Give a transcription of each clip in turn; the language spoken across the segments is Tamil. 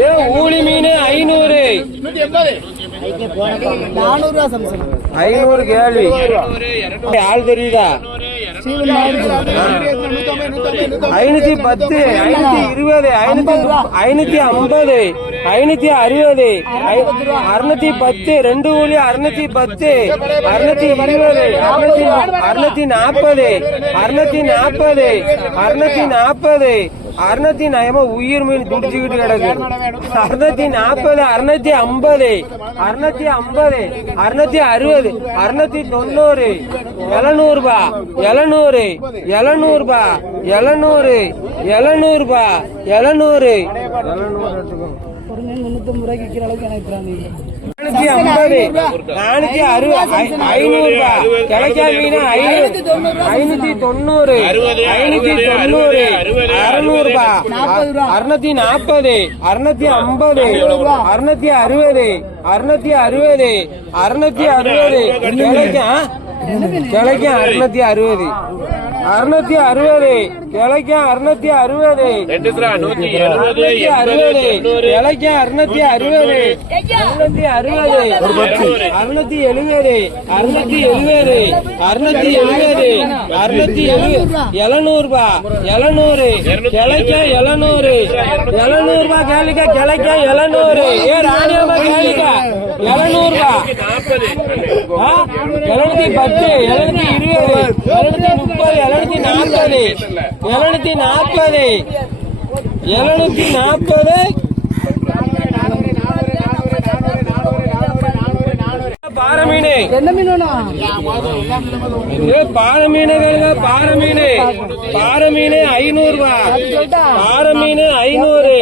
ஏ, ஊளி மீன் ஐநூறு. ஐநூறு கேள்வி. ஆள் தெரியுதா? ஐநூத்தி பத்து ஐநூத்தி இருபது ஐநூத்தி ஐநூத்தி ஐம்பது ஐநூத்தி அறுபது ஐ- அறுநூத்தி பத்து ரெண்டு ஊழி அறுநூத்தி பத்து அறுநூத்தி இருபது அறுநூத்தி அறுநூத்தி நாற்பது அறுநூத்தி நாற்பது அறுநூத்தி நாற்பது அறுநூத்தி நயமா உயிர் மீன் துடிச்சுக்கிட்டு கிடக்கு அறுநூத்தி நாற்பது அறுநூத்தி ஐம்பது அறுநூத்தி ஐம்பது அறுநூத்தி அறுபது அறுநூத்தி தொண்ணூறு எழுநூறு ரூபா எழுநூறு எழுநூறு ரூபா எழுநூறு எழுநூறு ரூபா எழுநூறு விற்கிற அளவுக்கு எனக்கு நானூத்தி ஐம்பது. நானூத்தி அறுபது. ஐநூறு ரூபா. கிழக்கா மீன் ஐநூறு. ஐநூத்தி தொண்ணூறு. ஐநூத்தி தொண்ணூறு. அறுநூறு ரூபா. அறுநூத்தி நாற்பது. அறுநூத்தி ஐம்பது. அறுநூத்தி அறுபது. அறுநூத்தி அறுபது. அறுநூத்தி அறுபது. கிழக்கா? கிழக்கா அறுநூத்தி அறுபது. அறுநூத்தி அறுபது. கிழக்கா அறுநூத்தி அறுபது. அறுநூத்தி அறுபது கிழக்கா அறுநூத்தி அறுபது. அறுநூத்தி அறுபது. அறுநூத்தி எழுபது. அறுநூத்தி எழுபது. அறுநூத்தி எழுபது. அறுநூத்தி எழுபது எழுநூறு. ரூபா எழுநூறு கிழக்க எழுநூறு. எழுநூறு ரூபா கேளுக்க கிழக்க எழுநூறு. ஏ ராணியம்மா கேளுக்க எழுநூறு ரூபா எழுநூத்தி பத்து. எழுநூத்தி இருபது எழுநூத்தி முப்பது எழுநூத்தி நாற்பது எழுநூத்தி நாற்பது எழுநூத்தி நாற்பது. பாறை மீன். என்ன மீன் வேணும் ஏ பாறை மீன் பாறை மீன். பாறை மீன் ஐநூறு ரூபா பாறை மீன் ஐநூறு.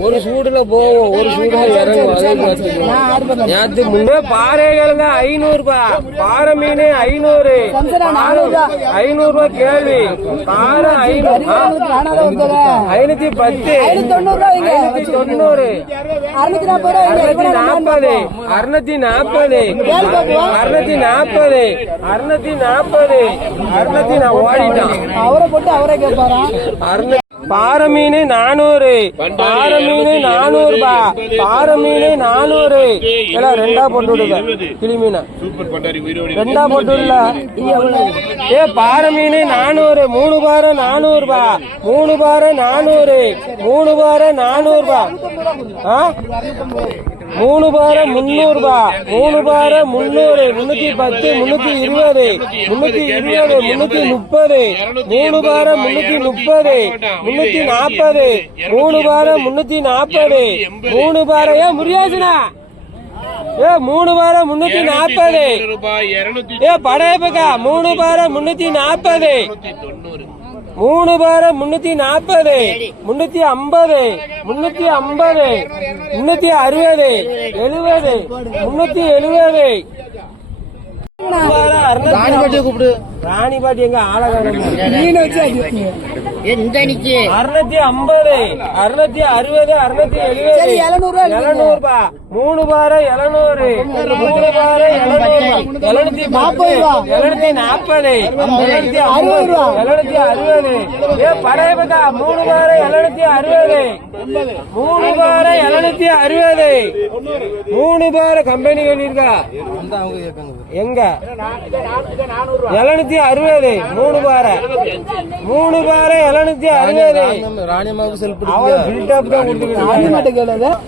ஒரு சூடுல போவோம். ஒரு சூடுல பார்த்துக்கோ. நேத்து முன்னே பாறை கேளுங்க ஐநூறு ரூபா பாறை மீன் ஐநூறு ஐநூறு ரூபா கேள்வி பாறை ஐநூறு ஐநூத்தி பத்து. ஐநூத்தி தொண்ணூறு. அறுநூத்தி நாற்பது அறுநூத்தி நாற்பது. அறுநூத்தி நாற்பது. அறுநூத்தி நாற்பது. அறுநூத்தி நான் ஓடிட்டான். அவரை போட்டு அவரே கேட்பாராம். அறுநூ- பாறை மீன் நானூறு பாறை மீன் நானூறு ரூபா பாறை மீன் நானூறு. எல்லாம் ரெண்டா போட்டு விடுங்க கிளி மீனா. ரெண்டா போட்டு விடல ஏ பாறை மீன் நானூறு மூணு பாறை நானூறு ரூபா மூணு பாறை நானூறு மூணு பாறை நானூறு ரூபா ஆ? மூணு பாறை முன்னூறு ரூபா மூணு பாறை முன்னூறு முன்னூத்தி பத்து முன்னூத்தி இருபது முன்னூத்தி இருபது முன்னூத்தி முப்பது மூணு பாறை முன்னூத்தி முப்பது முன்னூத்தி நாற்பது மூணு பாறை முன்னூத்தி நாற்பது மூணு பாறையா முரியாசுனா ஏ மூணு பாறை முன்னூத்தி நாற்பது ஏ படையப்பக்கா மூணு பாறை முன்னூத்தி நாற்பது மூணு பாரு முன்னூத்தி நாற்பது முன்னூத்தி ஐம்பது முன்னூத்தி ஐம்பது முன்னூத்தி அறுபது எழுபது முன்னூத்தி எழுபது. ராணிபாட்டியை கூப்பிடு. ராணிபாட்டி எங்க ஆளகாரம் அறுநூத்தி ஐம்பது அறுநூத்தி அறுபது அறுநூத்தி எழுபது. சரி, 700 ரூபா எடுத்துங்க. எழுநூறு ரூபா மூணு பாரு எழுநூறு. மூணு பாரு எழுநூறு. எழுநூத்தி நாற்பது. எழுநூத்தி நாற்பது எழுநூத்தி அறுபது. எழுநூத்தி அறுபது. ஏ படையப்பக்கா மூணு பாரு எழுநூத்தி அறுபது. மூணு பாரு எழுநூத்தி அறுபது. மூணு பாரு கம்பெனி சொல்லியிருக்கா. எங்க? எழுநூத்தி அறுபது. மூணு பாரு மூணு பாரு எழுநூத்தி அறுபது ராணியம்மாவுக்கு அவன் பில்டப் தான்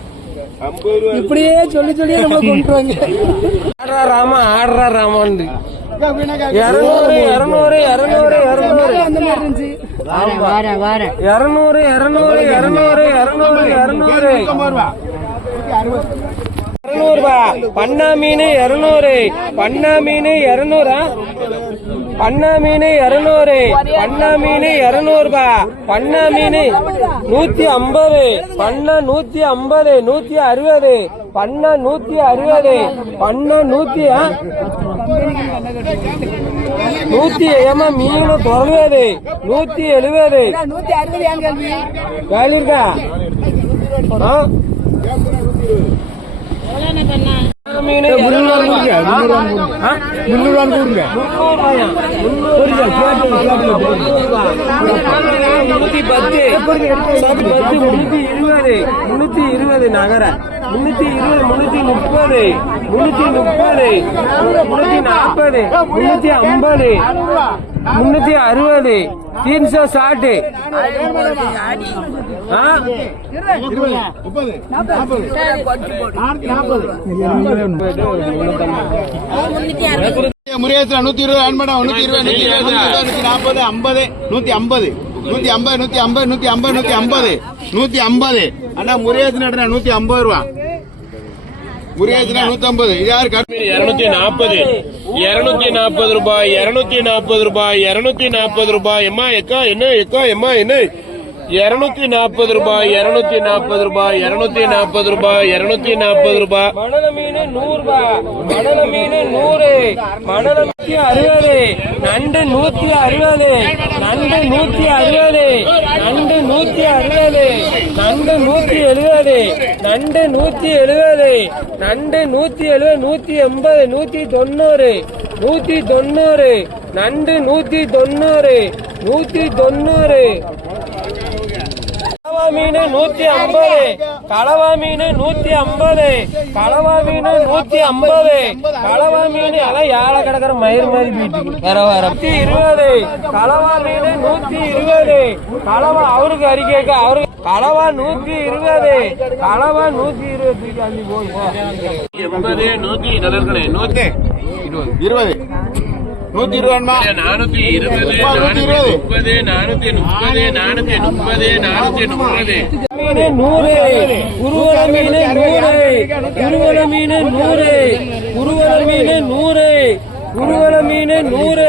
இப்படியே சொல்லி சொல்லியே நம்மள கொண்டுருவாங்க ஆடுறா ராமா ஆடுறா ராமான்னு. இருநூறு இருநூறு இருநூறு இருநூறு. அந்த மாதிரி இருந்துச்சு. ஆமா. இருநூறு இருநூறு இருநூறு இருநூறு இருநூறு. இருநூறுபா பண்ணா மீன் இருநூறு. பண்ணா மீன் இருநூறா? பண்ணா மீன் இருநூறு. பண்ணா மீன் இருநூறுபா பண்ணா மீன் நூத்தி ஐம்பது. பண்ணா நூத்தி ஐம்பது நூத்தி அறுபது. பண்ணா நூத்தி அறுபது. பண்ணா நூத்தி? நூத்தி ஏமா மீன் தொலைவது நூத்தி எழுபது. வேலை இருக்கா? முந்நூறுவா முன்னூத்தி பத்து பத்து முன்னூத்தி இருபது முன்னூத்தி இருபது நகர முன்னூத்தி இருபது முன்னூத்தி முப்பது முன்னூத்தி முப்பது முன்னூத்தி நாற்பது முன்னூத்தி ஐம்பது முன்னூத்தி அறுபது தீன்சோ சாட்டு முருகேசன் நூத்தி இருபது ஆன்மடம் நூத்தி இருபது நூத்தி இருபது நூத்தி நாற்பது ஐம்பது நூத்தி ஐம்பது நூத்தி ஐம்பது நூத்தி ஐம்பது நூத்தி ஐம்பது நூத்தி ஐம்பது நூத்தி ஐம்பது அண்ணா முருகேசன் நூத்தி ஐம்பது ரூபா முருகேசன் நூத்தி ஐம்பது இது யாரு இருநூத்தி நாற்பது இருநூத்தி நாற்பது ரூபாய் இருநூத்தி நாற்பது ரூபாய் இருநூத்தி நாற்பது ரூபாய் எம்மா எக்கா என்ன எக்கா எம்மா என்ன? இருநூத்தி நாற்பது ரூபாய் இருநூத்தி நாற்பது ரூபாய் இருநூத்தி நாற்பது ரூபாய் இருநூத்தி நாற்பது ரூபாய். மணல மீன் நூறு ரூபாய் மணல மீன் நூறு மணல நூத்தி அறுபது நண்டு நூத்தி அறுபது நண்டு நூத்தி அறுபது நண்டு நூத்தி அறுபது நண்டு நூத்தி எழுபது நண்டு நூத்தி எழுபது நண்டு நூத்தி எழுபது நூத்தி எண்பது நூத்தி தொண்ணூறு நூத்தி தொண்ணூறு நண்டு நூத்தி தொண்ணூறு நூத்தி தொண்ணூறு கலவா மீன் நூத்தி ஐம்பது கலவா மீன் நூத்தி ஐம்பது கலவா மீன் நூத்தி ஐம்பது கலவா மீன் அதான் ஏழை கிடக்குற மயிர் மாதிரி போயிட்டு வர வர நூத்தி இருபது கலவா மீன் நூத்தி இருபது கலவா அவருக்கு அறிக்கைக்கு அவருக்கு கலவா நூத்தி இருபது கலவா நூத்தி இருபது நூத்தி இருபது நூத்தி இருபதுமா நானூத்தி இருபது நானூத்தி முப்பது நானூத்தி முப்பது நானூத்தி முப்பது நானூத்தி முப்பது. மீன் நூறு உருவல மீன் நூறு. உருவல மீன் நூறு. உருவல மீன் நூறு. உருவல மீன் நூறு.